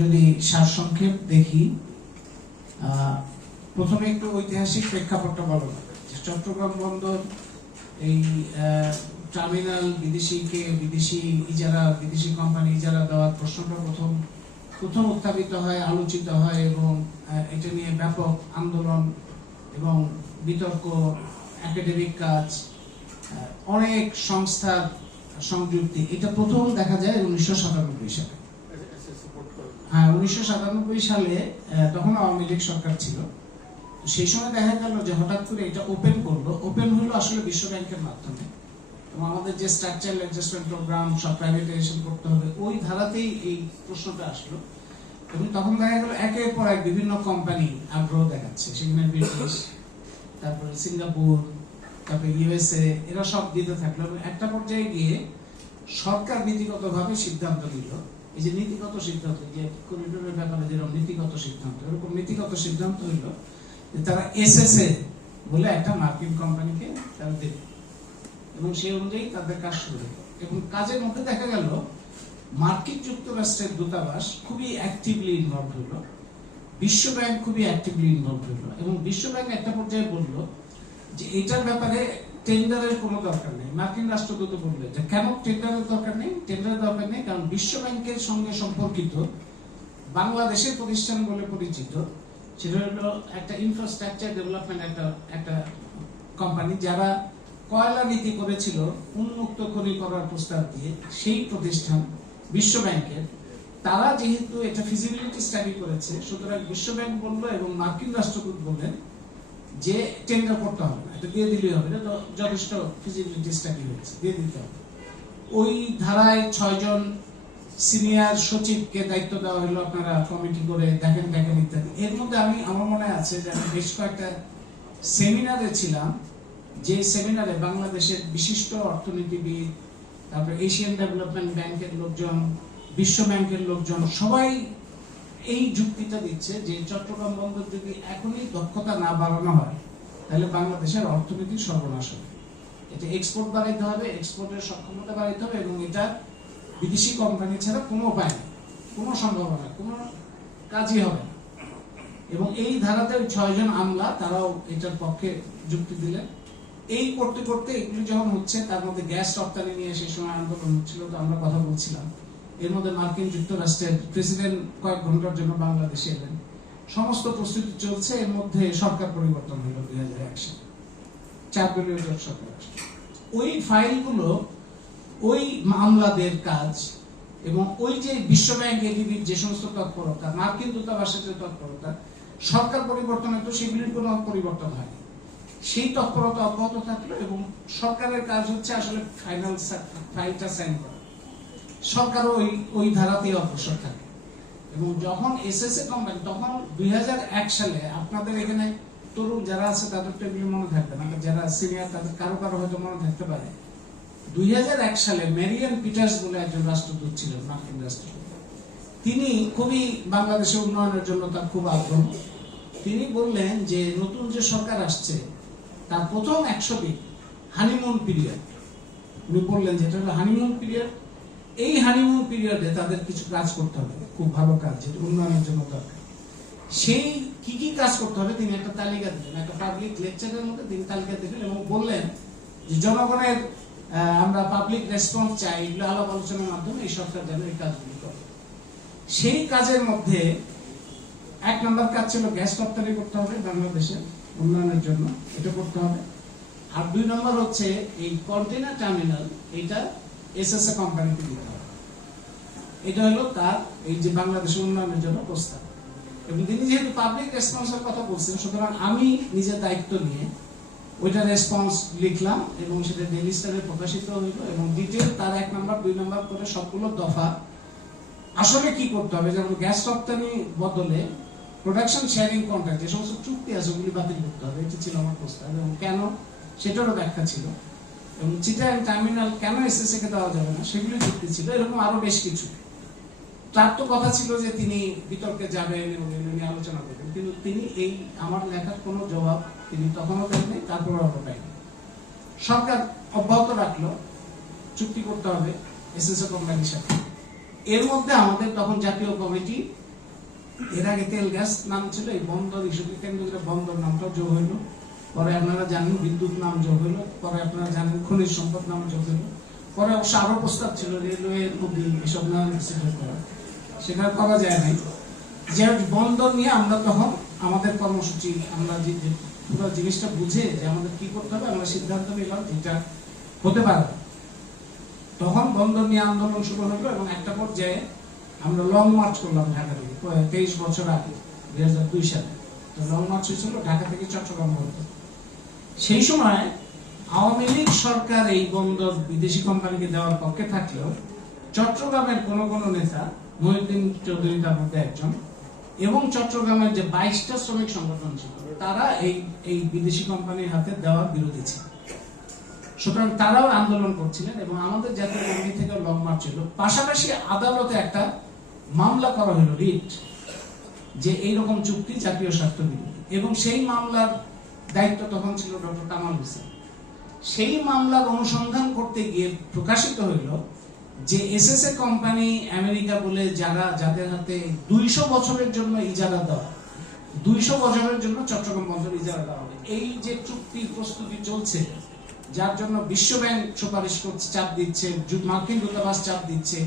যদি সারসংক্ষেপ দেখি প্রথমে একটু ঐতিহাসিক প্রেক্ষাপটটা বলো। চট্টগ্রাম বন্দর, এই টার্মিনাল বিদেশিকে, বিদেশি ইজারা, বিদেশি কোম্পানি ইজারা দেওয়ার প্রশ্নটা প্রথম প্রথম উত্থাপিত হয়, আলোচিত হয় এবং এটা নিয়ে ব্যাপক আন্দোলন এবং বিতর্ক একাডেমিক কাজ অনেক সংস্থার সংযুক্তি। এটা প্রথম দেখা যায় উনিশশো সাতানব্বই সালে। হ্যাঁ উনিশশো সাতানব্বই সালে তখন আওয়ামী লীগ সরকার ছিল। সেই সময় দেখা গেল যে হঠাৎ করে এটা ওপেন করল। ওপেন হলো আসলে বিশ্ব ব্যাংকের মাধ্যমে। এবং আমাদের যে স্ট্রাকচারাল অ্যাডজাস্টমেন্ট প্রোগ্রাম সব প্রাইভেটাইজেশন করতে হবে, ওই ধারাতেই এই প্রশ্নটা আসলো। এবং তখন দেখা গেল একের পর এক বিভিন্ন কোম্পানি আগ্রহ দেখাচ্ছে। সেখানে ব্রিটিশ, তারপরে সিঙ্গাপুর, তারপরে ইউএসএ এরা সব দিতে থাকল। এবং একটা পর্যায়ে গিয়ে সরকার নীতিগতভাবে সিদ্ধান্ত নিল এই যে নীতিগত সিদ্ধান্ত যে করিডোরের ব্যাপারে যেরকম নীতিগত সিদ্ধান্ত, এরকম নীতিগত সিদ্ধান্ত হইল যে তারা এসএসএ বলে একটা মার্কিন কোম্পানিকে তারা দেবে। এবং সেই অনুযায়ী তাদের কাজ শুরু হলো। এবং কাজের মধ্যে দেখা গেল, মার্কিন যুক্তরাষ্ট্রের দূতাবাস খুবই অ্যাক্টিভলি ইনভলভ হলো বিশ্ব ব্যাংক খুবই অ্যাক্টিভলি ইনভলভ হলো এবং বিশ্ব ব্যাংক একটা পর্যায়ে বলল যে এটার ব্যাপারে টেন্ডারের কোনো দরকার নেই। মার্কিন রাষ্ট্রদূত বলবে যে, কেন টেন্ডারের দরকার নেই? টেন্ডারের দরকার নেই কারণ বিশ্ব ব্যাংকের সঙ্গে সম্পর্কিত বাংলাদেশের প্রতিষ্ঠান বলে পরিচিত। সেটা হলো একটা ইনফ্রাস্ট্রাকচার ডেভেলপমেন্ট একটা একটা কোম্পানি যারা কয়লা নীতি করেছিল, উন্মুক্ত খনি করার প্রস্তাব দিয়ে সেই প্রতিষ্ঠান বিশ্ব ব্যাংকের। তারা যেহেতু এটা ফিজিবিলিটি স্টাডি করেছে, সুতরাং বিশ্ব ব্যাংক বলল এবং মার্কিন রাষ্ট্রদূত বললেন যে টেন্ডার করতে হবে না এটা দিয়ে দিলেই হবে, এটা যথেষ্ট ফিজিবিলিটি স্টাডি হয়েছে দিয়ে দিতে হবে। ওই ধারায় ছয়জন সিনিয়র সচিবকে দায়িত্ব দেওয়া হলো, আপনারা কমিটি করে দেখেন দেখেন ইত্যাদি। এর মধ্যে আমি, আমার মনে আছে যে আমি বেশ কয়েকটা সেমিনারে ছিলাম, যে সেমিনারে বাংলাদেশের বিশিষ্ট অর্থনীতিবিদ, তারপরে এশিয়ান ডেভেলপমেন্ট ব্যাংকের লোকজন, বিশ্ব ব্যাংকের লোকজন, সবাই এই যুক্তিটা দিচ্ছে যে চট্টগ্রাম বন্দর যদি এখনই দক্ষতা না বাড়ানো হয়, তাহলে বাংলাদেশের অর্থনীতি সর্বনাশ হবে। এটা এক্সপোর্ট বাড়াইতে হবে এক্সপোর্টের সক্ষমতা বাড়াইতে হবে এবং এটা বিদেশি কোম্পানি ছাড়া কোনো উপায় নেই, কোনো সম্ভাবনা, কোনো কাজই হবে না। এবং এই ধারাতে ছয়জন আমলা, তারাও এটার পক্ষে যুক্তি দিলেন। এই করতে করতে এগুলি যখন হচ্ছে, তার মধ্যে গ্যাস রপ্তানি নিয়ে সেই সময় আন্দোলন হচ্ছিল, তো আমরা কথা বলছিলাম। এর মধ্যে মার্কিন যুক্তরাষ্ট্রের প্রেসিডেন্ট কয়েক ঘণ্টার জন্য বাংলাদেশে এলেন। সমস্ত প্রস্তুতি চলছে, এর মধ্যে সরকার পরিবর্তন হলো দুই হাজার এক সালে চার দলীয় জোট সরকার ওই ফাইলগুলো, ওই মামলাদের কাজ এবং ওই যে বিশ্ব ব্যাংক এডিবির যে সমস্ত তৎপরতা, মার্কিন দূতাবাসের যে তৎপরতা, সরকার পরিবর্তনে তো সেগুলির কোনো পরিবর্তন হয়নি। সেই তৎপরতা অব্যাহত থাকল এবং সরকারের কাজ হচ্ছে আসলে ফাইনাল ফাইলটা সাইন করা। সরকারও ওই ওই ধারাতেই অগ্রসর থাকে। এবং যখন এস এসএসএ কোম্পানি তখন দুই হাজার এক সালে আপনাদের এখানে তরুণ যারা আছে, তাদের তো এগুলি মনে থাকবে না। যারা সিনিয়র তাদের কারও কারও হয়তো মনে থাকতে পারে। দুই হাজার এক সালে ম্যারিয়ান পিটার্স বলে একজন রাষ্ট্রদূত ছিলেন, মার্কিন রাষ্ট্রদূত। তিনি খুবই বাংলাদেশের উন্নয়নের জন্য তার খুব আগ্রহ। তিনি বললেন যে, নতুন যে সরকার আসছে, তার প্রথম একশো দিন হানিমুন পিরিয়ড উনি বললেন যেটা হলো হানিমুন পিরিয়ড এই হানিমুন পিরিয়ডে তাদের কিছু কাজ করতে হবে, খুব ভালো কাজ, যেটা উন্নয়নের জন্য দরকার। সেই কি কি কাজ করতে হবে তিনি একটা তালিকা দিলেন, একটা পাবলিক লেকচারের মধ্যে তিনি তালিকা দিলেন এবং বললেন যে জনগণের আমরা পাবলিক রেসপন্স চাই, এগুলো আলাপ আলোচনার মাধ্যমে এই সরকার যেন এই কাজগুলি করে। সেই কাজের মধ্যে এক নম্বর কাজ ছিল গ্যাস রপ্তানি করতে হবে বাংলাদেশে, উন্নয়নের জন্য এটা করতে হবে। আর দুই নম্বর হচ্ছে এই কন্টেনার টার্মিনাল এটা এসএসএ কোম্পানিকে দিতে হবে। এটা হলো তার এই যে বাংলাদেশের উন্নয়নের জন্য প্রস্তাব। এবং তিনি যেহেতু পাবলিক রেসপন্সের কথা বলছেন, সুতরাং আমি নিজের দায়িত্ব নিয়ে ওইটা রেসপন্স লিখলাম এবং সেটা ডেলি স্টারে প্রকাশিত হইল এবং ডিটেল তার এক নাম্বার দুই নাম্বার করে সবগুলো দফা আসলে কি করতে হবে, যেমন গ্যাস রপ্তানি বদলে প্রোডাকশন শেয়ারিং কন্ট্রাক্ট যে সমস্ত চুক্তি আছে ওগুলি বাতিল করতে হবে, এটা ছিল আমার প্রস্তাব। এবং কেন? সেটারও ব্যাখ্যা ছিল। এবং চিটাং টার্মিনাল কেন এসএসএ দেওয়া যাবে না, সেগুলি যুক্তি ছিল, এরকম আরও বেশ কিছু। তার তো কথা ছিল যে তিনি বিতর্কে যাবেন এবং নিয়ে আলোচনা করবেন, কিন্তু তিনি এই আমার লেখার কোনো জবাব তিনি তখনও আমরা পাইনি। সরকার অব্যাহত রাখল, চুক্তি করতে হবে এসএসএ কোম্পানির সাথে। এর মধ্যে আমাদের তখন জাতীয় কমিটি, এর আগে তেল গ্যাস নাম ছিল, এই বন্দর ইস্যুকে কেন্দ্র করে বন্দর নামটাও যোগ হইল। পরে আপনারা জানেন বিদ্যুৎ নাম যোগ হইল পরে আপনারা জানেন খনিজ সম্পদ নাম যোগ হইল পরে অবশ্য আরও প্রস্তাব ছিল, রেলওয়ে, নদী, এসব নাম কনসিডার করা। সেটা করা যায় নাই। যে বন্দর নিয়ে আমরা তখন আমাদের কর্মসূচি, আমরা যে পুরো জিনিসটা বুঝে যে আমাদের কি করতে হবে, আমরা সিদ্ধান্ত নিলাম যেটা হতে পারে। তখন বন্দর নিয়ে আন্দোলন শুরু হলো এবং একটা পর্যায়ে আমরা লং মার্চ করলাম ঢাকা থেকে তেইশ বছর আগে, দুই হাজার দুই সালে। তো লং মার্চ হয়েছিল, ঢাকা থেকে চট্টগ্রাম পর্যন্ত। সেই সময় আওয়ামী লীগ সরকার এই বন্দর বিদেশি কোম্পানিকে দেওয়ার পক্ষে থাকলেও চট্টগ্রামের কোন কোন নেতা মহিউদ্দিন চৌধুরী তার মধ্যে একজন এবং চট্টগ্রামের যে বাইশটা শ্রমিক সংগঠন ছিল, তারা এই এই বিদেশি কোম্পানির হাতে দেওয়ার বিরোধী ছিল। সুতরাং তারাও আন্দোলন করছিলেন এবং আমাদের জাতীয় কমিটি থেকে লং মার্চ ছিল পাশাপাশি আদালতে একটা মামলা করা হলো রিট, যে এইরকম চুক্তি জাতীয় স্বার্থ বিরোধী এবং সেই মামলার দায়িত্ব তখন ছিল ডক্টর কামাল হোসেন। সেই মামলার অনুসন্ধান করতে গিয়ে প্রকাশিত হইল যে এসএসএ কোম্পানি আমেরিকা বলে যারা, যাদের হাতে দুইশো বছরের জন্য ইজারা দেওয়া, দুইশো বছরের জন্য চট্টগ্রাম বন্দর ইজারা দেওয়া হবে। এই যে চুক্তির প্রস্তুতি চলছে, যার জন্য বিশ্ব ব্যাংক সুপারিশ করছে, চাপ দিচ্ছে মার্কিন দূতাবাস চাপ দিচ্ছে,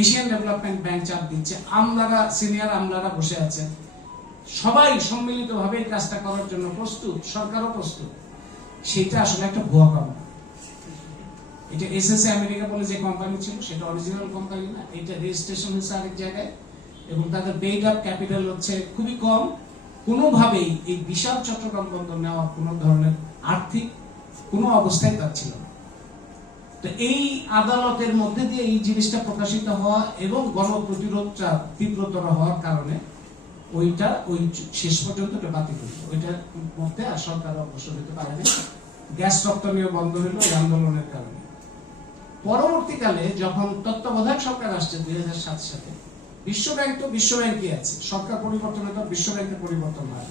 এশিয়ান ডেভেলপমেন্ট ব্যাংক চাপ দিচ্ছে, আমলারা, সিনিয়র আমলারা বসে আছেন। সবাই সম্মিলিতভাবে এই কাজটা করার জন্য প্রস্তুত, সরকারও প্রস্তুত। সেটা আসলে একটা ভুয়া কাম এটা এসএসএ আমেরিকা বলে যে কোম্পানি ছিল, সেটা অরিজিনাল কোম্পানি না, এটা রেজিস্ট্রেশন হচ্ছে আরেক জায়গায়, এবং তাদের পেইড আপ ক্যাপিটাল হচ্ছে খুবই কম। কোনোভাবেই এই বিশাল চট্টগ্রাম বন্দর নেওয়ার কোনো ধরনের আর্থিক কোনো অবস্থায় তার ছিল তো এই আদালতের মধ্যে দিয়ে এই জিনিসটা প্রকাশিত হওয়া এবং গণপ্রতিরোধটা তীব্রতর হওয়ার কারণে ওইটা ওই শেষ পর্যন্ত ওটা বাতিল ওইটার মধ্যে আর সরকার পারেনি গ্যাস বন্ধ আন্দোলনের কারণে। পরবর্তীকালে যখন তত্ত্বাবধায়ক সরকার আসছে দুই সালে, বিশ্ব ব্যাংক তো আছে। সরকার পরিবর্তন হয়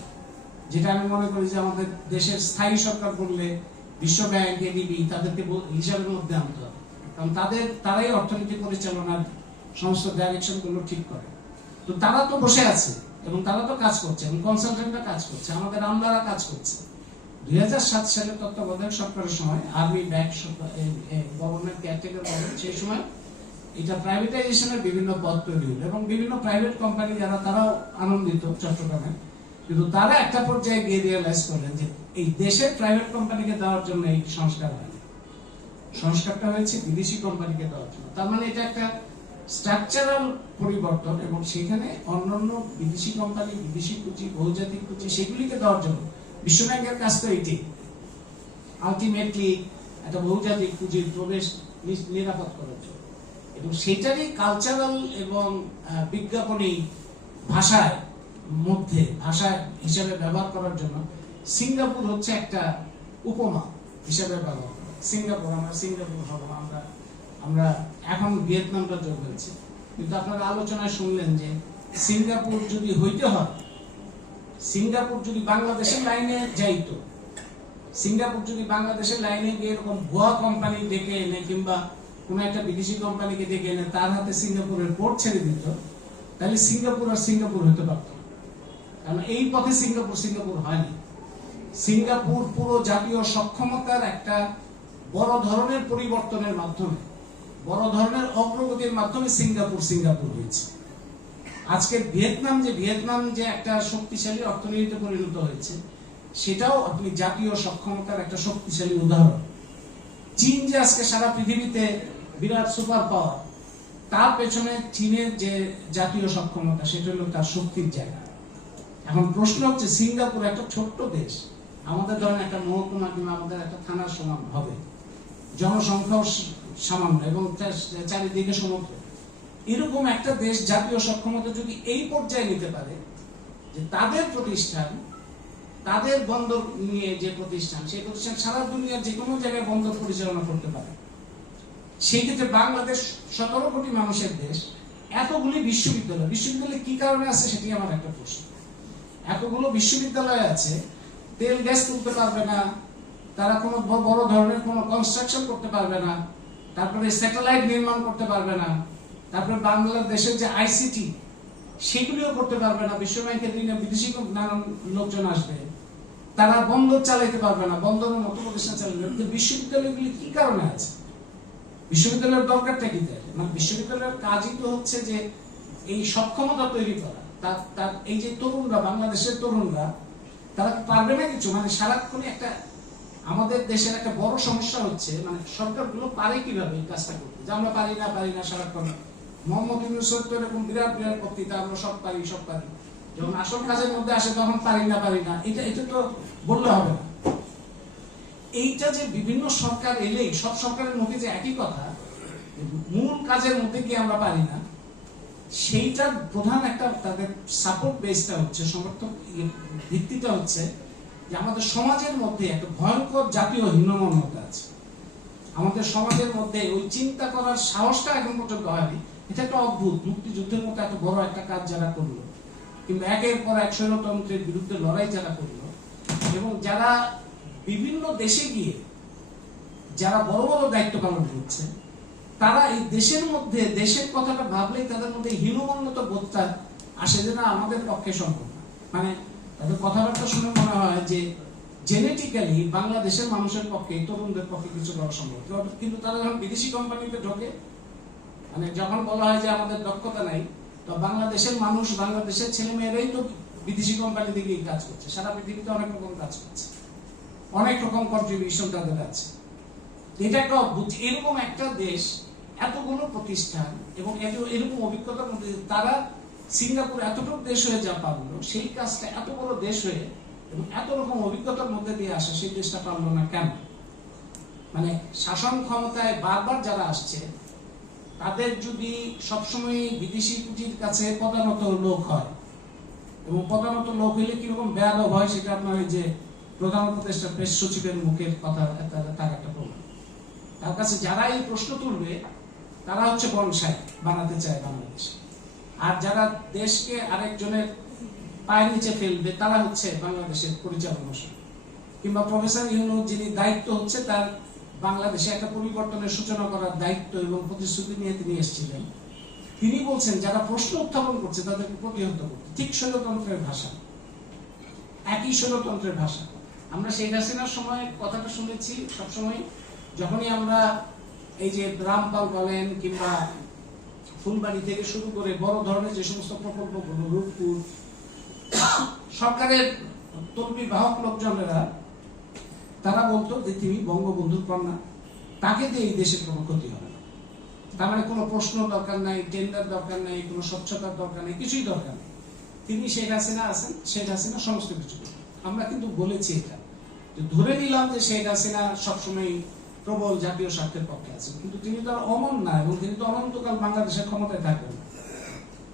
যেটা আমি মনে করি যে আমাদের দেশের স্থায়ী সরকার বললে বিশ্ব ব্যাংক এডিবি তাদেরকে হিসাবের মধ্যে আনতে হবে। কারণ তাদের, তারাই অর্থনীতি পরিচালনার সমস্ত ডাইরেকশনগুলো ঠিক করে। তো তারা তো বসে আছে। এবং তারা তো কাজ করছে, এবং কনসালটেন্টরা কাজ করছে, আমাদের আমলারা কাজ করছে। দুই সালে তত্ত্বাবধায়ক সরকারের সময় আর্মি ব্যাংক গভর্নমেন্ট কেয়ারটেকার সেই সময় এটা প্রাইভেটাইজেশনের বিভিন্ন পদ তৈরি হলো এবং বিভিন্ন প্রাইভেট কোম্পানি যারা, তারাও আনন্দিত চট্টগ্রামে। কিন্তু তারা একটা পর্যায়ে গিয়ে রিয়েলাইজ করলেন যে এই দেশের প্রাইভেট কোম্পানিকে দেওয়ার জন্য এই সংস্কার হয়নি সংস্কারটা হয়েছে বিদেশি কোম্পানিকে দেওয়ার জন্য। তার মানে এটা একটা স্ট্রাকচারাল পরিবর্তন এবং সেখানে অন্যান্য বিদেশি কোম্পানি, বিদেশি পুঁজি, বহুজাতিক পুঁজি, সেগুলিকে দেওয়ার জন্য বিশ্ব ব্যাংকের কাজ তো এটি। আলটিমেটলি একটা বহুজাতিক পুঁজির প্রবেশ নিরাপদ করার জন্য। এবং সেটারই কালচারাল এবং বিজ্ঞাপনী ভাষায় মধ্যে, ভাষা হিসাবে ব্যবহার করার জন্য সিঙ্গাপুর হচ্ছে একটা উপমা হিসাবে ব্যবহার সিঙ্গাপুর, আমরা সিঙ্গাপুর হব, আমরা আমরা এখন ভিয়েতনামটা যোগ হয়েছে। কিন্তু আপনারা আলোচনায় শুনলেন যে সিঙ্গাপুর যদি হইতে হয়, সিঙ্গাপুর যদি বাংলাদেশের লাইনে যাইতো, সিঙ্গাপুর যদি বাংলাদেশের লাইনে গিয়ে এরকম ভুয়া কোম্পানি ডেকে এনে কিংবা কোন একটা বিদেশি কোম্পানিকে ডেকে এনে তার হাতে সিঙ্গাপুরের পোর্ট ছেড়ে দিত, তাহলে সিঙ্গাপুর আর সিঙ্গাপুর হতে পারত কারণ এই পথে সিঙ্গাপুর সিঙ্গাপুর হয়নি। সিঙ্গাপুর পুরো জাতীয় সক্ষমতার একটা বড় ধরনের পরিবর্তনের মাধ্যমে বড় ধরনের অগ্রগতির মাধ্যমে সিঙ্গাপুর সিঙ্গাপুর হয়েছে। আজকে ভিয়েতনাম যে ভিয়েতনাম যে একটা শক্তিশালী অর্থনীতিতে পরিণত হয়েছে, সেটাও আপনি জাতীয় সক্ষমতার একটা শক্তিশালী উদাহরণ। চীন যে আজকে সারা পৃথিবীতে বিরাট সুপার পাওয়ার, তার পেছনে চীনের যে জাতীয় সক্ষমতা, সেটা হলো তার শক্তির জায়গা। এখন প্রশ্ন হচ্ছে, সিঙ্গাপুর একটা ছোট্ট দেশ, আমাদের ধরেন একটা মহকুমা কিংবা আমাদের একটা থানার সমান হবে। জনসংখ্যাও সামান্য এবং চারিদিকে সমুদ্র। এরকম একটা দেশ জাতীয় সক্ষমতা যদি এই পর্যায়ে নিতে পারে, যে তাদের প্রতিষ্ঠান, তাদের বন্দর নিয়ে যে প্রতিষ্ঠান, সেই প্রতিষ্ঠান সারা দুনিয়ার যে কোনো জায়গায় বন্দর পরিচালনা করতে পারে। সেই ক্ষেত্রে বাংলাদেশ সতেরো কোটি মানুষের দেশ, এতগুলি বিশ্ববিদ্যালয়। বিশ্ববিদ্যালয় কি কারণে আছে সেটি আমার একটা প্রশ্ন। এতগুলো বিশ্ববিদ্যালয় আছে, তেল গ্যাস তুলতে পারবে না, তারা কোনো বড় ধরনের কোনো কনস্ট্রাকশন করতে পারবে না তারপরে স্যাটেলাইট নির্মাণ করতে পারবে না। তারপরে বাংলাদেশের যে আইসিটি, সেগুলিও করতে পারবে না। বিশ্ব ব্যাংকের ঋণে বিদেশি নানান লোকজন আসবে। তারা বন্দর চালাইতে পারবে না বন্দরের মতো প্রতিষ্ঠান চালাবে কিন্তু বিশ্ববিদ্যালয়গুলি কি কারণে আছে? বিশ্ববিদ্যালয়ের দরকারটা কি তাহলে? মানে বিশ্ববিদ্যালয়ের কাজই তো হচ্ছে যে এই সক্ষমতা তৈরি করা। তার তার এই যে তরুণরা, বাংলাদেশের তরুণরা, তারা পারবে না কিছু? মানে সারাক্ষণই একটা আমাদের দেশের একটা বড় সমস্যা হচ্ছে মানে সরকারগুলো পারে কীভাবে এই কাজটা করতে? যে আমরা পারি না পারি না, সারাক্ষণ মোহাম্মদ ইউনুসের তো এরকম বিরাট বিরাট বক্তৃতা, আমরা সব পারি সব পারি। যখন আসল কাজের মধ্যে আসে, তখন পারি না পারি না। এটা এটা তো বললে হবে না। এইটা যে বিভিন্ন সরকার এলেই, সব সরকারের মুখে যে একই কথা মূল কাজের মধ্যে কি আমরা পারি না, সেইটার প্রধান একটা তাদের সাপোর্ট বেসটা হচ্ছে, সমর্থক ভিত্তিটা হচ্ছে যে আমাদের সমাজের মধ্যে একটা ভয়ঙ্কর জাতীয় হীনমন্যতা আছে। আমাদের সমাজের মধ্যে ওই চিন্তা করার সাহসটা এখন পর্যন্ত হয়নি। এটা একটা অদ্ভুত। মুক্তিযুদ্ধের মতো এত বড় একটা কাজ যারা করল, কিংবা একের পর এক স্বৈরতন্ত্রের বিরুদ্ধে লড়াই যারা করল, এবং যারা বিভিন্ন দেশে গিয়ে যারা বড় বড় দায়িত্ব পালন করছে, তারা এই দেশের মধ্যে, দেশের কথাটা ভাবলেই তাদের মধ্যে হীনমন্যত বোধটা আসে যে না, আমাদের পক্ষে সম্ভব মানে তাদের কথাবার্তা শুনে মনে হয় যে জেনেটিক্যালি বাংলাদেশের মানুষের পক্ষে, তরুণদের পক্ষে কিছু করা সম্ভব। কিন্তু- তারা যখন বিদেশি কোম্পানিতে ঢোকে মানে যখন বলা হয় যে আমাদের দক্ষতা নাই, তো বাংলাদেশের মানুষ, বাংলাদেশের ছেলে মেয়েরাই তো বিদেশি কোম্পানি থেকে কাজ করছে। সারা পৃথিবীতে অনেক রকম কাজ করছে। অনেক রকম কন্ট্রিবিউশন তাদের আছে। এটা একটা অদ্ভুত, এরকম একটা দেশ, এতগুলো প্রতিষ্ঠান এবং এরকম অভিজ্ঞতার মধ্যে তারা সিঙ্গাপুর এতটুকু দেশ হয়ে যা পারল সেই কাজটা এত বড় দেশ হয়ে এবং এত রকম অভিজ্ঞতার মধ্যে দিয়ে আসে, সেই দেশটা পারল না কেন? মানে শাসন ক্ষমতায় বারবার যারা আসছে, তাদের যদি সবসময় বিদেশি পুঁজির কাছে পদানত লোক হয়, এবং পদানত লোক হইলে কীরকম বেয়াদব হয় সেটা আপনার যে প্রধান উপদেষ্টা প্রেস সচিবের মুখের কথা তার একটা প্রমাণ। তার কাছে যারা এই প্রশ্ন তুলবে, তারা হচ্ছে বনসাই, বানাতে চায় বাংলাদেশ। আর যারা দেশকে আরেকজনের পায়ের নিচে ফেলবে, তারা হচ্ছে বাংলাদেশের পরিচালক। কিংবা প্রফেসর ইউনু যিনি দায়িত্ব হচ্ছে, তার বাংলাদেশে একটা পরিবর্তনের সূচনা করার দায়িত্ব এবং প্রতিশ্রুতি নিয়ে তিনি এসেছিলেন। তিনি বলছেন, যারা প্রশ্ন উত্থাপন করছে, তাদেরকে প্রতিহত করতে। ঠিক স্বৈরতন্ত্রের ভাষা। একই স্বৈরতন্ত্রের ভাষা। আমরা শেখ হাসিনার সময় কথাটা শুনেছি সবসময়, যখনই আমরা এই যে রামপাল বলেন কিংবা ফুলবাড়ি থেকে শুরু করে বড় ধরনের যে সমস্ত প্রকল্পগুলো রূপপুর, সরকারের তলবি বাহক লোকজনেরা, তারা বলতো যে তিনি বঙ্গবন্ধুর কন্যা। তাকে দিয়ে এই দেশের কোনো ক্ষতি হবে না। তার মানে কোনো প্রশ্ন দরকার নাই টেন্ডার দরকার নাই, কোনো স্বচ্ছতার দরকার নেই, কিছুই দরকার নেই। তিনি শেখ হাসিনা আছেন, শেখ হাসিনা সমস্ত কিছু আমরা কিন্তু বলেছি এটা। ধরে নিলাম যে শেখ হাসিনা সবসময় প্রবল জাতীয় স্বার্থের পক্ষে আছেন। কিন্তু তিনি তো অমন না, এবং তিনি তো অনন্তকাল বাংলাদেশের ক্ষমতায় থাকবেন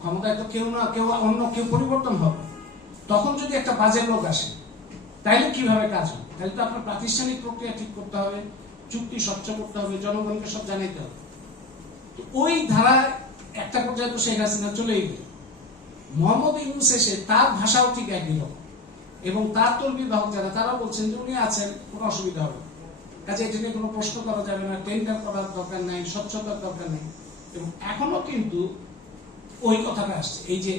ক্ষমতায় তো কেউ না, কেউ অন্য কেউ পরিবর্তন হবে। তখন যদি একটা বাজে লোক আসে, তাইলে কীভাবে কাজ হবে? তাহলে তো আপনার প্রাতিষ্ঠানিক প্রক্রিয়া ঠিক করতে হবে, চুক্তি স্বচ্ছ করতে হবে, জনগণকে সব জানাইতে হবে। তো ওই ধারা একটা পর্যায়ে তো শেখ হাসিনা চলেই গেল। মোহাম্মদ ইউনুস এসে তার ভাষাও ঠিক একই রকম। এবং তার তর্মী বাহক যারা তারা বলছেন যে উনি আছেন, কোনো অসুবিধা হবে না। কাজে এটা নিয়ে কোনো প্রশ্ন করা যাবে না টেন্ডার করার দরকার নাই, স্বচ্ছতার দরকার নেই। এবং এখনও কিন্তু ওই কথাটা আসছে, এই যে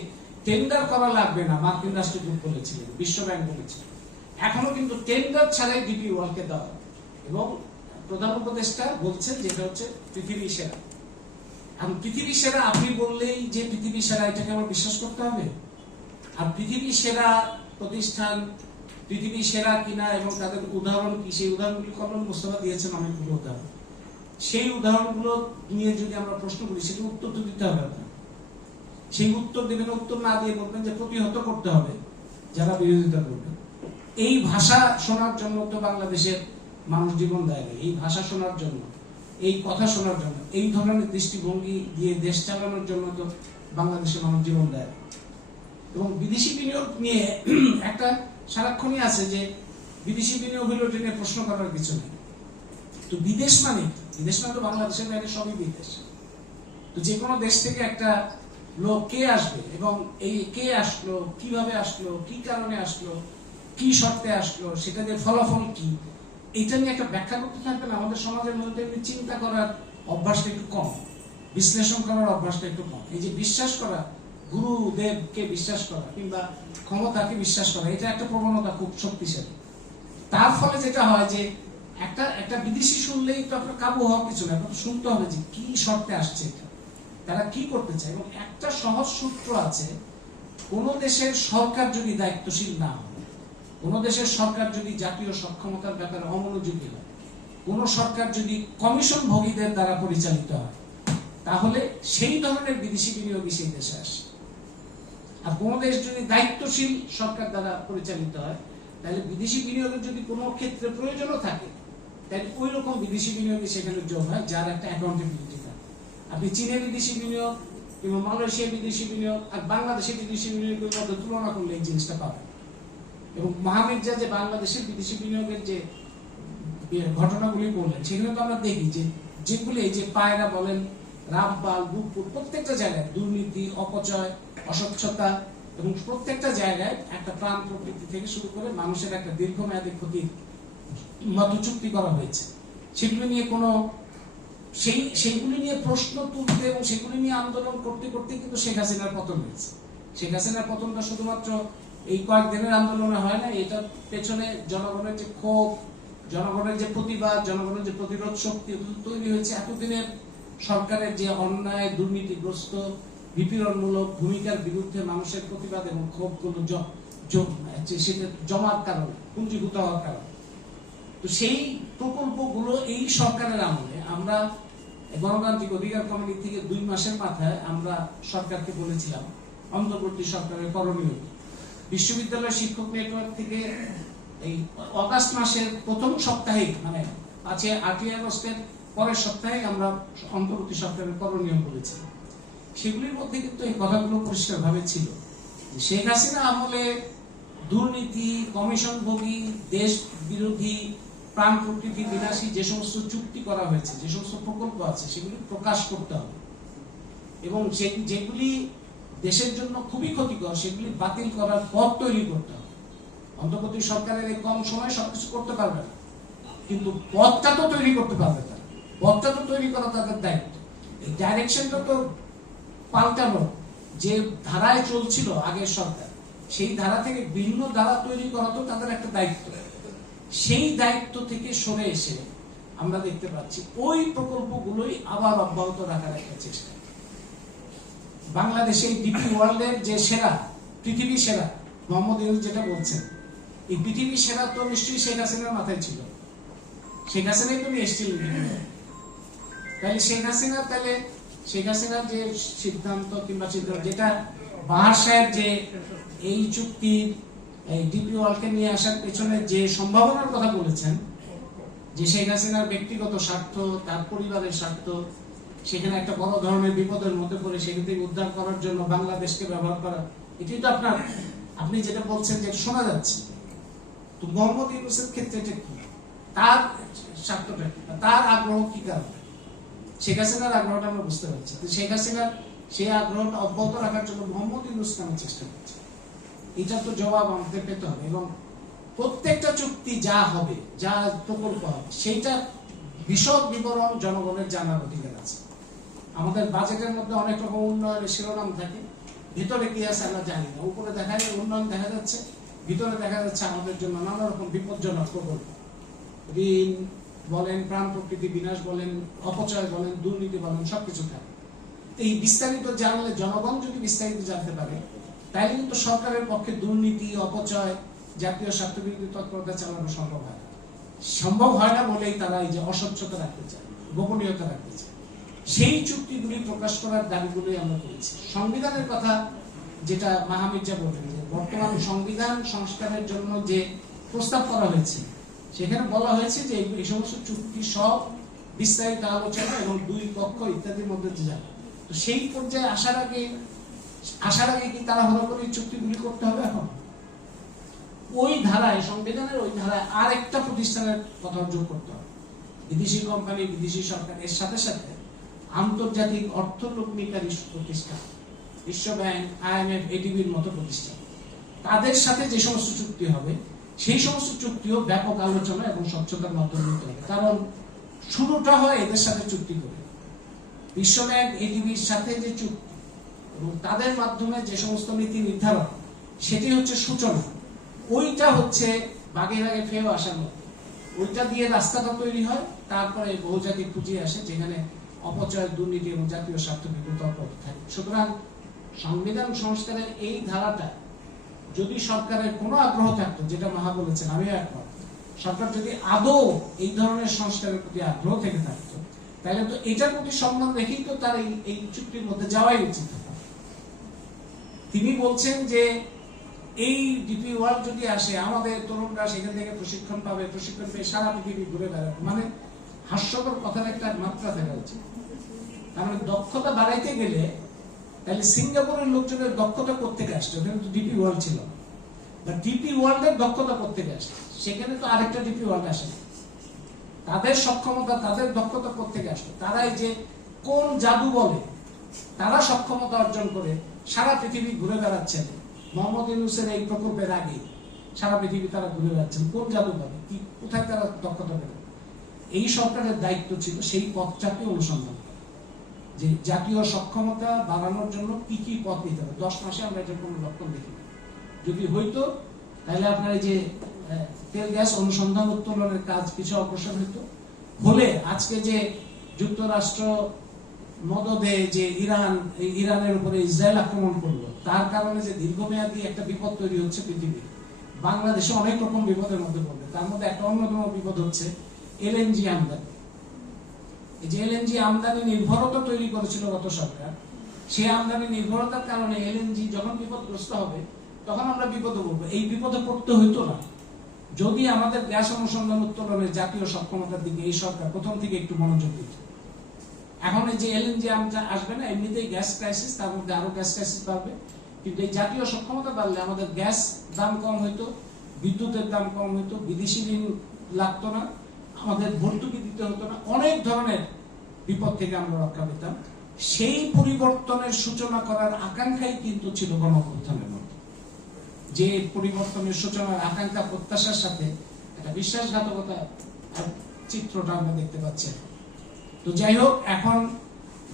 টেন্ডার করা লাগবে না, মার্কিন রাষ্ট্রদূত বলেছিলেন, বিশ্ব ব্যাংক বলেছিলেন। এখনও কিন্তু টেন্ডার ছাড়াই ডিপি ওয়ার্ল্ডকে দেওয়া এবং প্রধান উপদেষ্টা বলছেন যেটা হচ্ছে পৃথিবী সেরা। এখন পৃথিবী সেরা, আপনি বললেই যে পৃথিবী সেরা, এটাকে আমার বিশ্বাস করতে হবে। আর পৃথিবী সেরা প্রতিষ্ঠান পৃথিবী সেরা কিনা এবং তাদের উদাহরণ কি? সেই উদাহরণগুলি কমল মোস্তফা দিয়েছেন অনেকগুলো উদাহরণ সেই উদাহরণগুলো নিয়ে যদি আমরা প্রশ্ন করি, সেটা উত্তর তো দিতে হবে আপনার সেই উত্তর দেবেন, উত্তর না দিয়ে বলবেন যে প্রতিহত করতে হবে, যারা বিরোধিতা করবে। এই ভাষা শোনার জন্য তো বাংলাদেশের মানুষ জীবন দেয়। এই ভাষা শোনার জন্য, এই কথা শোনার জন্য, এই ধরনের দৃষ্টিভঙ্গি দিয়ে দেশ চালানোর জন্য তো বাংলাদেশের মানুষ জীবন দেয় এবং বিদেশি বিনিয়োগ নিয়ে একটা সারাক্ষণই আছে যে বিদেশি বিনিয়োগ হলো এটা নিয়ে প্রশ্ন করার কিছু নেই। তো বিদেশ মানে বিদেশ মানে তো বাংলাদেশের বাইরে সবই বিদেশ। তো যে কোনো দেশ থেকে একটা লোক কে আসবে এবং এই কে আসলো, কীভাবে আসলো, কি কারণে আসলো, কি শর্তে আসলো, সেটা দিয়ে ফলাফল কি? এটা নিয়ে একটা ব্যাখ্যা করতে থাকবে না আমাদের সমাজের মধ্যে চিন্তা করার অভ্যাসটা একটু কম, বিশ্লেষণ করার অভ্যাসটা একটু কম। এই যে বিশ্বাস করা গুরুদেবকে বিশ্বাস করা কিংবা ক্ষমতাকে বিশ্বাস করা, এটা একটা প্রবণতা খুব শক্তিশালী। তার ফলে যেটা হয় যে একটা একটা বিদেশি শুনলেই তো আপনার কাবু হওয়ার কিছু না আপনাকে শুনতে হবে যে কি শর্তে আসছে এটা। তারা কি করতে চায়? এবং একটা সহজ সূত্র আছে, কোন দেশের সরকার যদি দায়িত্বশীল না হয়, কোন দেশের সরকার যদি জাতীয় সক্ষমতার ব্যাপারে অমনোযোগী হয়, কোন সরকার যদি কমিশন ভোগীদের দ্বারা পরিচালিত হয়, তাহলে সেই ধরনের বিদেশি বিনিয়োগই সেই দেশে আসে। আর কোনো দেশ যদি দায়িত্বশীল সরকার দ্বারা পরিচালিত হয়, তাহলে বিদেশি বিনিয়োগের যদি কোনো ক্ষেত্রে প্রয়োজনও থাকে, তাহলে ওই রকম বিদেশি বিনিয়োগই সেখানে যোগ হয়, যার একটা অ্যাকাউন্টেবিলিটি থাকে। আপনি চীনে বিদেশি বিনিয়োগ কিংবা মালয়েশিয়া বিদেশি বিনিয়োগ আর বাংলাদেশের বিদেশি বিনিয়োগের মধ্যে তুলনা করলে এই জিনিসটা পাবেন। এবং মাহমির্জা যে বাংলাদেশের বিদেশি বিনিয়োগের যে ঘটনাগুলি বললেন, সেগুলো তো আমরা দেখি যে যেগুলি যে পায়রা বলেন, রামপাল, বুকপুর, প্রত্যেকটা জায়গায় দুর্নীতি, অপচয় অস্বচ্ছতা এবং প্রত্যেকটা জায়গায় একটা প্রাণ প্রকৃতি থেকে শুরু করে মানুষের একটা দীর্ঘমেয়াদী ক্ষতির মতো চুক্তি করা হয়েছে। সেগুলো নিয়ে কোনো সেই, সেইগুলি নিয়ে প্রশ্ন তুলতে এবং সেগুলি নিয়ে আন্দোলন করতে করতে কিন্তু শেখ হাসিনার পতন হয়েছে। শেখ হাসিনার পতনটা শুধুমাত্র এই কয়েকদিনের আন্দোলনে হয় না এটার পেছনে জনগণের যে ক্ষোভ, জনগণের যে প্রতিবাদ, জনগণের যে প্রতিরোধ শক্তি তৈরি হয়েছে। এতদিনের সরকারের যে অন্যায়, দুর্নীতিগ্রস্ত বিপীড়নমূলক ভূমিকার বিরুদ্ধে মানুষের প্রতিবাদ এবং ক্ষোভগুলো সেটা জমার কারণে, পুঞ্জীভূত হওয়ার কারণে। তো সেই প্রকল্পগুলো এই সরকারের আমলে আমরা গণতান্ত্রিক অধিকার কমিটি থেকে দুই মাসের মাথায় আমরা সরকারকে বলেছিলাম, অন্তর্বর্তী সরকারের করণীয় বিশ্ববিদ্যালয় শিক্ষক নেটওয়ার্ক থেকে এই অগাস্ট মাসের প্রথম সপ্তাহে মানে আছে আটই আগস্টের পরের সপ্তাহে আমরা অন্তর্বর্তী সরকারের করণীয় বলেছিলাম। সেগুলির মধ্যে কিন্তু এই কথাগুলো পরিষ্কারভাবে ছিল। শেখ হাসিনা আমলে দুর্নীতি, কমিশনভোগী দেশ বিরোধী প্রাণ প্রকৃতি বিনাশী যে সমস্ত চুক্তি করা হয়েছে, যে সমস্ত প্রকল্প আছে, সেগুলি প্রকাশ করতে হবে। এবং যেগুলি দেশের জন্য খুবই ক্ষতিকর, সেগুলি বাতিল করার পথ তৈরি করতে হবে। অন্তর্বর্তী সরকারের এই কম সময়ে সবকিছু করতে পারবে না। কিন্তু পথটা তো তৈরি করতে পারবে তারা পথটা তো তৈরি করা তাদের দায়িত্ব। এই ডাইরেকশনটা তো পাল্টানো যে ধারায় চলছিল আগের সরকার, সেই ধারা থেকে ভিন্ন ধারা তৈরি করা তো তাদের একটা দায়িত্ব। সেই দায়িত্ব থেকে সরে এসে আমরা দেখতে পাচ্ছি ওই প্রকল্পগুলোই আবার অব্যাহত রাখার একটা চেষ্টা। বাংলাদেশে ডিপি ওয়ার্ল্ডের যে সেরা, পৃথিবী সেরা, মোহাম্মদ ইউনুস যেটা বলছেন, এই পৃথিবী সেরা তো নিশ্চয়ই শেখ হাসিনার মাথায় ছিল। শেখ হাসিনাই তো নিয়ে এসেছিলেন তাহলে শেখ হাসিনা তাহলে শেখ হাসিনার যে সিদ্ধান্ত কিংবা সিদ্ধান্ত, যেটা বাহার সাহেব যে এই চুক্তি এই ডিপি নিয়ে আসার পেছনে যে সম্ভাবনার কথা বলেছেন, যে শেখ হাসিনার ব্যক্তিগত স্বার্থ, তার পরিবারের স্বার্থ, সেখানে একটা বড় ধরনের বিপদের মধ্যে পড়ে, সেখান থেকে উদ্ধার করার জন্য বাংলাদেশকে ব্যবহার করা এটি তো আপনার, আপনি যেটা বলছেন যে শোনা যাচ্ছে। তো মোহাম্মদ ইউনুসের ক্ষেত্রে এটা কি? তার স্বার্থটা কি? তার আগ্রহ কি কারণে? শেখ হাসিনার আগ্রহটা আমরা বুঝতে পারছি। তো শেখ হাসিনার সেই আগ্রহটা অব্যাহত রাখার জন্য মোহাম্মদ ইউনুস চেষ্টা করছে। এটা তো জবাব আমাদের পেতে হবে এবং প্রত্যেকটা চুক্তি যা হবে, যা প্রকল্প হবে, সেইটা বিশদ বিবরণ জনগণের জানার অধিকার আছে। আমাদের বাজেটের মধ্যে অনেক রকম উন্নয়নের শিরোনাম থাকে। ভিতরে কি আছে আমরা জানি না। উপরে দেখা যায় উন্নয়ন দেখা যাচ্ছে, ভিতরে দেখা যাচ্ছে আমাদের জন্য নানা রকম বিপজ্জনক প্রকল্প। ঋণ বলেন, প্রাণ প্রকৃতি বিনাশ বলেন, অপচয় বলেন, দুর্নীতি বলেন, সবকিছু থাকে। এই বিস্তারিত জানলে জনগণ যদি বিস্তারিত জানতে পারে, তাইলে কিন্তু সরকারের পক্ষে দুর্নীতি, অপচয় জাতীয় স্বার্থবিরোধী তৎপরতা চালানো সম্ভব হয় সম্ভব হয় না বলেই তারা এই যে অস্বচ্ছতা রাখতে চায়, গোপনীয়তা রাখতে চায়। সেই চুক্তিগুলি প্রকাশ করার দাবিগুলোই আমরা করেছি। সংবিধানের কথা যেটা মাহমির্জা বললেন যে, বর্তমান সংবিধান সংস্কারের জন্য যে প্রস্তাব করা হয়েছে সেখানে বলা হয়েছে যে এই- সমস্ত চুক্তি সব বিস্তারিত আলোচনা এবং দুই পক্ষ ইত্যাদির মধ্যে যাবে। তো সেই পর্যায়ে আসার আগে আসার আগে কি তারা হলো করে চুক্তিগুলি করতে হবে এখন? ওই ধারায়, সংবিধানের ওই ধারায় আর একটা প্রতিষ্ঠানের কথা যোগ করতে হবে। বিদেশি কোম্পানি, বিদেশি সরকার, এর সাথে সাথে আন্তর্জাতিক অর্থলগ্নিকারী প্রতিষ্ঠান, বিশ্ব ব্যাংক আইএমএফ এডিবির মতো প্রতিষ্ঠান। তাদের সাথে যে সমস্ত চুক্তি হবে সেই সমস্ত চুক্তিও ব্যাপক আলোচনা এবং স্বচ্ছতার মাধ্যমে কারণ শুরুটা হয় এদের সাথে চুক্তি করে। বিশ্ব ব্যাংক এডিবির সাথে যে চুক্তি এবং তাদের মাধ্যমে যে সমস্ত নীতি নির্ধারণ, সেটি হচ্ছে সূচনা। ওইটা হচ্ছে বাগের আগে ফেও আসার মতো। ওইটা দিয়ে রাস্তাটা তৈরি হয়, তারপরে বহুজাতিক পুঁজি আসে, যেখানে অপচয়, দুর্নীতি এবং জাতীয় স্বার্থ বিকল্প থাকে। সুতরাং সংবিধান সংস্কারের এই ধারাটা যদি সরকারের কোনো আগ্রহ থাকতো, যেটা মাহা বলেছেন আমিও একমত। সরকার যদি আদৌ এই ধরনের সংস্কারের প্রতি আগ্রহ থেকে থাকতো, তাহলে তো এটার প্রতি সম্মান রেখেই তো তার এই এই চুক্তির মধ্যে যাওয়াই উচিত। তিনি বলছেন যে, এই ডিপি ওয়ার্ল্ড যদি আসে, আমাদের তরুণরা সেখান থেকে প্রশিক্ষণ পাবে, প্রশিক্ষণ পেয়ে সারা পৃথিবী ঘুরে বেড়াবে। মানে হাস্যকর কথার একটা মাত্রা থাকা উচিত। তার মানে দক্ষতা বাড়াইতে গেলে তাহলে সিঙ্গাপুরের লোকজনের দক্ষতা করতে আসছে, ওখানে তো ডিপি ওয়ার্ল্ড ছিল। বা ডিপি ওয়ার্ল্ডের দক্ষতা করতে আসছে। সেখানে তো আরেকটা ডিপি ওয়ার্ল্ড আসে। তাদের সক্ষমতা, তাদের দক্ষতা করতে আসতো তারা এই যে কোন জাদু বলে, তারা সক্ষমতা অর্জন করে সারা পৃথিবী ঘুরে বেড়াচ্ছেন। মোহাম্মদ ইউনুসের এই প্রকল্পের আগে সারা পৃথিবী তারা ঘুরে বেড়াচ্ছেন। কোন জাদু বলে? কি, কোথায় তারা দক্ষতা পেল এই সরকারের দায়িত্ব ছিল সেই পথটাকে অনুসন্ধান। যে জাতীয় সক্ষমতা বাড়ানোর জন্য কি কি পথ নিতে হবে? দশ মাসে আমরা এটার কোনো লক্ষণ দেখি যদি হইতো, তাহলে আপনার এই যে তেল গ্যাস অনুসন্ধান উত্তোলনের কাজ কিছু অগ্রসর হইতো। হলে আজকে যে যুক্তরাষ্ট্র মদদে যে ইরান ইরানের উপরে ইসরায়েল আক্রমণ করল, তার কারণে যে দীর্ঘমেয়াদী একটা বিপদ তৈরি হচ্ছে পৃথিবীর বাংলাদেশে অনেক রকম বিপদের মধ্যে পড়বে। তার মধ্যে একটা অন্যতম বিপদ হচ্ছে এলএনজি আমদানি। যে এলএনজি আমদানি নির্ভরতা তৈরি করেছিল গত সরকার, সেই আমদানি নির্ভরতার কারণে এলএনজি যখন বিপদগ্রস্ত হবে, তখন আমরা বিপদে পড়ব। এই বিপদে পড়তে হইতো না। যদি আমাদের গ্যাস অনুসন্ধান উত্তোলনের জাতীয় সক্ষমতার দিকে এই সরকার প্রথম থেকে একটু মনোযোগ দিত। এখন এই যে এলএনজি আসবে না, এমনিতেই গ্যাস ক্রাইসিস তার মধ্যে আরও গ্যাস ক্রাইসিস বাড়বে। কিন্তু এই জাতীয় সক্ষমতা বাড়লে আমাদের গ্যাস দাম কম হইতো, বিদ্যুতের দাম কম হইতো, বিদেশি ঋণ লাগতো না। আমাদের ভর্তুকি দিতে হতো না। অনেক ধরনের বিপদ থেকে আমরা রক্ষা পেতাম। সেই পরিবর্তনের সূচনা করার আকাঙ্ক্ষাই কিন্তু ছিল গণঅভ্যুত্থানের মধ্যে। যে পরিবর্তনের সূচনার আকাঙ্ক্ষা, প্রত্যাশার সাথে একটা বিশ্বাসঘাতকতা চিত্রটা আমরা দেখতে পাচ্ছি। তো যাই হোক, এখন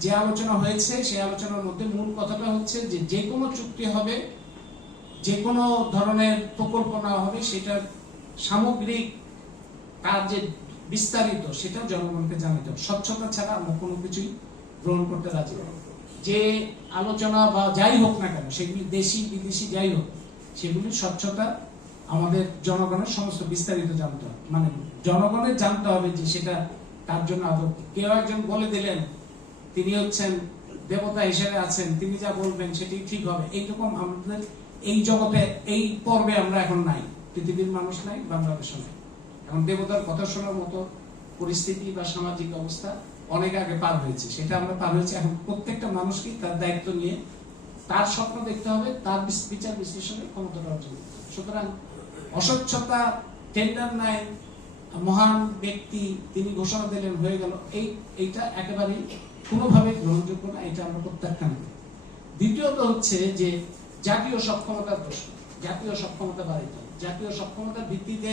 যে আলোচনা হয়েছে, সেই আলোচনার মধ্যে মূল কথাটা হচ্ছে যে যে কোনো চুক্তি হবে, যে কোনো ধরনের প্রকল্প নেওয়া হবে, সেটার সামগ্রিক যে বিস্তারিত সেটা জনগণকে জানাতে হবে। স্বচ্ছতা ছাড়া আমরা কোনো কিছুই গ্রহণ করতে রাজি নই। যে আলোচনা বা যাই হোক না কেন, সেগুলি দেশি, বিদেশি যাই হোক সেগুলি স্বচ্ছতা আমাদের জনগণের সমস্ত বিস্তারিত জানতে হবে। মানে জনগণের জানতে হবে যে সেটা তার জন্য আদর কেউ একজন বলে দিলেন, তিনি হচ্ছেন দেবতা হিসেবে আছেন, তিনি যা বলবেন সেটি ঠিক হবে। এইরকম আমাদের এই জগতে, এই পর্বে আমরা এখন নাই। পৃথিবীর মানুষ নাই বাংলাদেশ নাই। এখন দেবতার কথা শোনার মতো পরিস্থিতি বা সামাজিক অবস্থা অনেক আগে পার হয়েছে। সেটা আমরা পার হয়েছে। এখন প্রত্যেকটা মানুষকেই তার দায়িত্ব নিয়ে তার স্বপ্ন দেখতে হবে, তার বিচার বিশ্লেষণে ক্ষমতাটা অর্জন সুতরাং অস্বচ্ছতা টেন্ডার নাই, মহান ব্যক্তি তিনি ঘোষণা দিলেন, হয়ে গেল। এই, এইটা একেবারেই কোনোভাবে গ্রহণযোগ্য না, এটা আমরা প্রত্যাখ্যান করি। দ্বিতীয়ত হচ্ছে যে জাতীয় সক্ষমতার প্রশ্ন, জাতীয় সক্ষমতা বাড়িতে জাতীয় সক্ষমতার ভিত্তিতে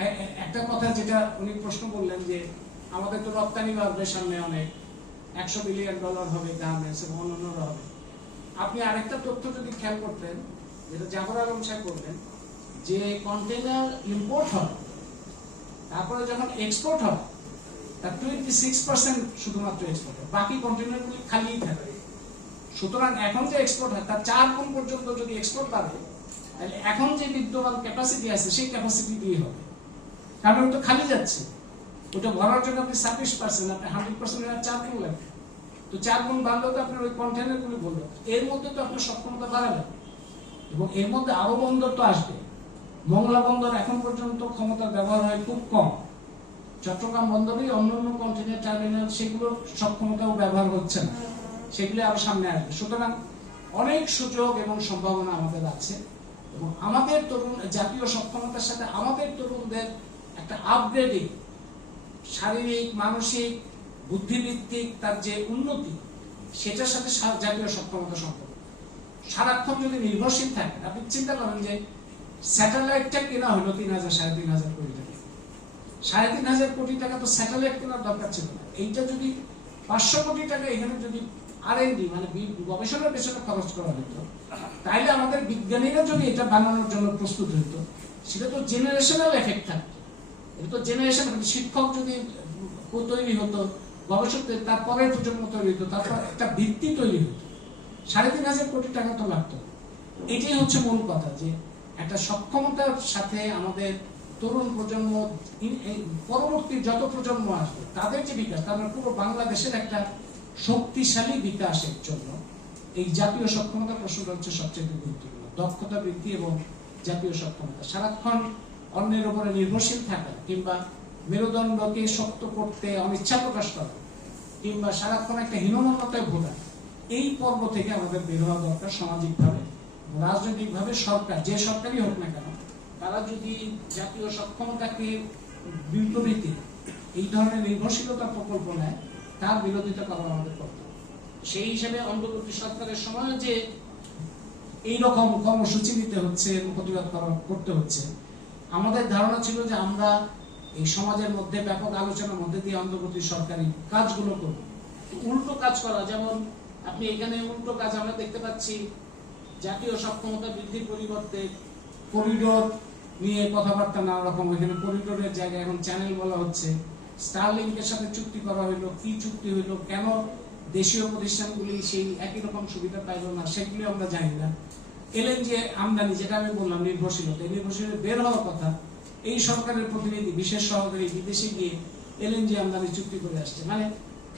এ- একটা কথা যেটা উনি প্রশ্ন করলেন যে, আমাদের তো রপ্তানি বাড়বে সামনে অনেক। একশো বিলিয়ন ডলার হবে গার্মেন্টস এবং অন্যান্যরা হবে। আপনি আরেকটা তথ্য যদি খেয়াল করতেন, যেটা জাফর আলম সাহেব বললেন, যে কন্টেনার ইম্পোর্ট হয়, তারপরে যখন এক্সপোর্ট হয় তার টোয়েন্টি সিক্স পার্সেন্ট শুধুমাত্র এক্সপোর্ট হয়। বাকি কন্টেনারগুলি খালিই থাকে। সুতরাং এখন যে এক্সপোর্ট হয় তার চার গুণ পর্যন্ত যদি এক্সপোর্ট বাড়ে তাহলে এখন যে বিদ্যমান ক্যাপাসিটি আছে, সেই ক্যাপাসিটি দিয়ে হবে। কারণ ওটা খালি যাচ্ছে। ওটা ভরার জন্য আপনি ছাব্বিশ পার্সেন্ট আপনি হান্ড্রেড পার্সেন্ট চার গুণ লাগবে। তো চার গুণ বাড়লেও তো আপনার ওই কন্টেনার গুলি বলবে এর মধ্যে তো আপনার সক্ষমতা বাড়াবে এবং এর মধ্যে আরও বন্দর তো আসবে। মংলা বন্দর এখন পর্যন্ত ক্ষমতা ব্যবহার হয় খুব কম। চট্টগ্রাম বন্দরে অন্যান্য কন্টেনার টার্মিনাল সেগুলোর সক্ষমতাও ব্যবহার হচ্ছে না। সেগুলো আরও সামনে আসবে। সুতরাং অনেক সুযোগ এবং সম্ভাবনা আমাদের আছে। এবং আমাদের তরুণ জাতীয় সক্ষমতার সাথে আমাদের তরুণদের একটা আপগ্রেডিং শারীরিক, মানসিক বুদ্ধিভিত্তিক তার যে উন্নতি, সেটার সাথে জাতীয় সক্ষমতা সম্পর্ক। সারাক্ষণ যদি নির্ভরশীল থাকে আপনি চিন্তা করেন যে স্যাটেলাইটটা কেনা হলো তিন হাজার, সাড়ে তিন হাজার কোটি টাকা। সাড়ে তিন হাজার কোটি টাকা তো স্যাটেলাইট কেনার দরকার ছিল না। এইটা যদি পাঁচশো কোটি টাকা এখানে যদি আর মানে বি- গবেষণার পেছনে খরচ করা হতো। তাইলে আমাদের বিজ্ঞানীরা যদি এটা বানানোর জন্য প্রস্তুত হতো, সেটা তো জেনারেশনাল এফেক্ট থাকতো। এটা তো জেনারেশন শিক্ষক যদি তৈরি হতো, গবেষক তার পরের প্রজন্ম তৈরি হতো, তারপর একটা ভিত্তি তৈরি হতো। সাড়ে তিন হাজার কোটি টাকা তো লাগতো। এটাই হচ্ছে মূল কথা যে একটা সক্ষমতার সাথে আমাদের তরুণ প্রজন্ম পরবর্তী যত প্রজন্ম আসবে, তাদের যে বিকাশ, তার মানে পুরো বাংলাদেশের একটা শক্তিশালী বিকাশের জন্য এই জাতীয় সক্ষমতা প্রশ্নটা হচ্ছে সবচেয়ে গুরুত্বপূর্ণ। দক্ষতা বৃদ্ধি এবং জাতীয় সক্ষমতা। সারাক্ষণ অন্যের উপরে নির্ভরশীল থাকা কিংবা মেরুদণ্ডকে শক্ত করতে অনিচ্ছা প্রকাশ করা কিংবা সারাক্ষণ একটা হীনমন্যতায় ভোগা, এই পর্ব থেকে আমাদের বের হওয়া দরকার সামাজিকভাবে, রাজনৈতিকভাবে সরকার, যে সরকারই হোক না কেন, তারা যদি জাতীয় সক্ষমতাকে বিপরীতে এই ধরনের নির্ভরশীলতা প্রকল্প নেয় তার বিরোধিতা করা আমাদের কর্তব্য সেই হিসেবে অন্তর্বর্তী সরকারের সময় যে এই রকম কর্মসূচি নিতে হচ্ছে, প্রতিবাদ করতে হচ্ছে, আমাদের ধারণা ছিল যে আমরা এই সমাজের মধ্যে ব্যাপক আলোচনার মধ্যে দিয়ে অন্তর্বর্তী সরকারি কাজগুলো করব। উল্টো কাজ করা, যেমন আপনি এখানে উল্টো কাজ আমরা দেখতে পাচ্ছি, জাতীয় সক্ষমতা বৃদ্ধির পরিবর্তে করিডোর নিয়ে কথাবার্তা নানা রকম এখানে করিডোরের জায়গায় এখন চ্যানেল বলা হচ্ছে। স্টারলিংকের সাথে চুক্তি করা হইল, কি চুক্তি হইল, কেন দেশীয় প্রতিষ্ঠানগুলি সেই একই রকম সুবিধা পাইলো না, সেগুলি আমরা জানি না। এলএনজি আমদানি, যেটা আমি বললাম, নির্ভরশীলতা, এই নির্ভরশীলতা বের হওয়ার কথা, এই সরকারের প্রতিনিধি, বিশেষ সহকারী বিদেশে গিয়ে এলএনজি আমদানি চুক্তি করে আসছে। মানে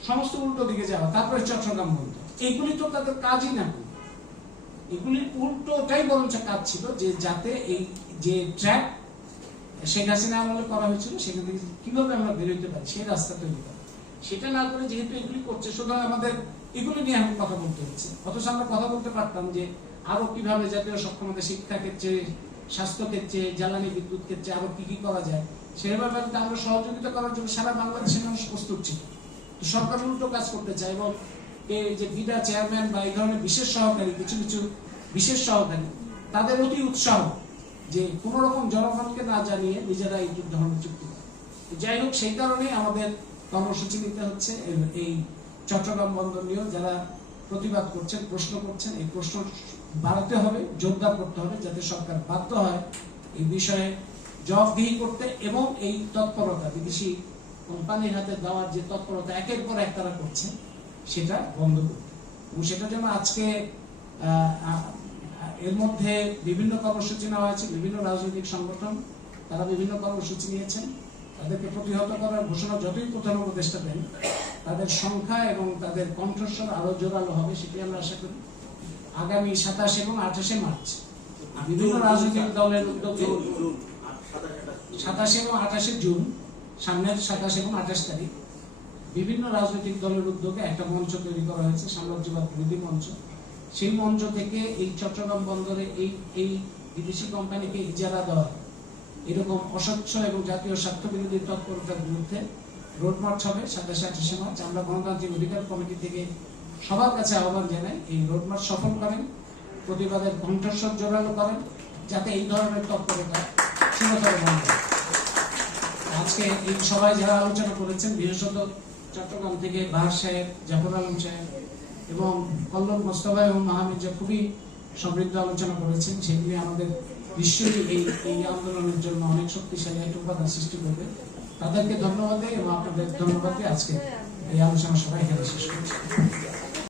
সমস্ত উল্টো দিকে যাওয়া, তারপরে চট্টগ্রাম বন্ধ। এইগুলি তো তাদের কাজই না। এগুলির উল্টোটাই বরঞ্চ কাজ ছিল যে যাতে এই যে ট্র্যাক শেখ হাসিনা আমলে করা হয়েছিল, সেখান থেকে কীভাবে আমরা বেরোতে পারি, সেই রাস্তা তৈরি করা। সেটা না করে যেহেতু এগুলি করছে, সুতরাং আমাদের এগুলি নিয়ে এখন কথা বলতে হচ্ছে অথচ আমরা কথা বলতে পারতাম যে আরও কীভাবে জাতীয় সক্ষমতা শিক্ষা ক্ষেত্রে, স্বাস্থ্য ক্ষেত্রে, জ্বালানি বিদ্যুৎ ক্ষেত্রে আরও কি কি করা যায়, সেই ব্যাপারে আমরা সহযোগিতা করার জন্য সারা বাংলাদেশের মানুষ প্রস্তুত ছিল। তো সরকার উল্টো কাজ করতে চায় এবং এই যে বিডা চেয়ারম্যান বা এই ধরনের বিশেষ সহকারী, কিছু কিছু বিশেষ সহকারী, তাদের অতি উৎসাহ যে কোন রকম জনগণকে না জানিয়ে নিজেরা এই ধরনের চুক্তি করে। যাই হোক, সেই কারণে আমাদের কর্মসূচি নিতে হচ্ছে এই- চট্টগ্রাম বন্দর নিয়েও যারা প্রতিবাদ করছেন, প্রশ্ন করছেন, এই প্রশ্ন বাড়াতে হবে, জোরদার করতে হবে যাতে সরকার বাধ্য হয় এই বিষয়ে জবাবদিহি করতে এবং এই তৎপরতা, বিদেশি কোম্পানির হাতে দেওয়ার যে তৎপরতা, একের পর এক তারা করছে, সেটা বন্ধ করতে এবং সেটা যেন আজকে এর মধ্যে বিভিন্ন কর্মসূচি নেওয়া হয়েছে, বিভিন্ন রাজনৈতিক সংগঠন, তারা বিভিন্ন কর্মসূচি নিয়েছেন। তাদেরকে প্রতিহত করার ঘোষণা যতই প্রধান উপদেষ্টা দেন, তাদের সংখ্যা এবং তাদের কণ্ঠস্বর আরও জোরালো হবে সেটি আমরা আশা করি। আগামী সাতাশ এবং আঠাশে মার্চ বিভিন্ন রাজনৈতিক দলের উদ্যোগে সাতাশে এবং আঠাশে জুন সামনের সাতাশ এবং আঠাশ তারিখ, বিভিন্ন রাজনৈতিক দলের উদ্যোগে একটা মঞ্চ তৈরি করা হয়েছে, সাম্রাজ্যবাদ বিরোধী মঞ্চ। সেই মঞ্চ থেকে এই চট্টগ্রাম বন্দরে এই এই বিদেশি কোম্পানিকে ইজারা দেওয়া এরকম অস্বচ্ছ এবং জাতীয় স্বার্থ বিরোধী তৎপরতার বিরুদ্ধে রোড মার্চ হবে, সাতাশে আঠাশে মার্চ। আমরা গণতান্ত্রিক অধিকার কমিটি থেকে সবার কাছে আহ্বান জানাই, এই রোড মার্চ সফল করেন, প্রতিবাদের কণ্ঠস্বর জোরালো করেন, যাতে এই ধরনের তৎপরতা চিরতরে আজকে এই সবাই যারা আলোচনা করেছেন, বিশেষত চট্টগ্রাম থেকে বাহার সাহেব, জাফর আলম সাহেব এবং কল্লম মোস্তফা এবং মাহমির্জা খুবই সমৃদ্ধ আলোচনা করেছেন, সেগুলি আমাদের নিশ্চয়ই এই এই আন্দোলনের জন্য অনেক শক্তিশালী একটা উপাদান সৃষ্টি করবে। তাদেরকে ধন্যবাদ দেয় এবং আপনাদের ধন্যবাদ দিয়ে আজকে এই আলোচনা সবাই এখানে শেষ করছি।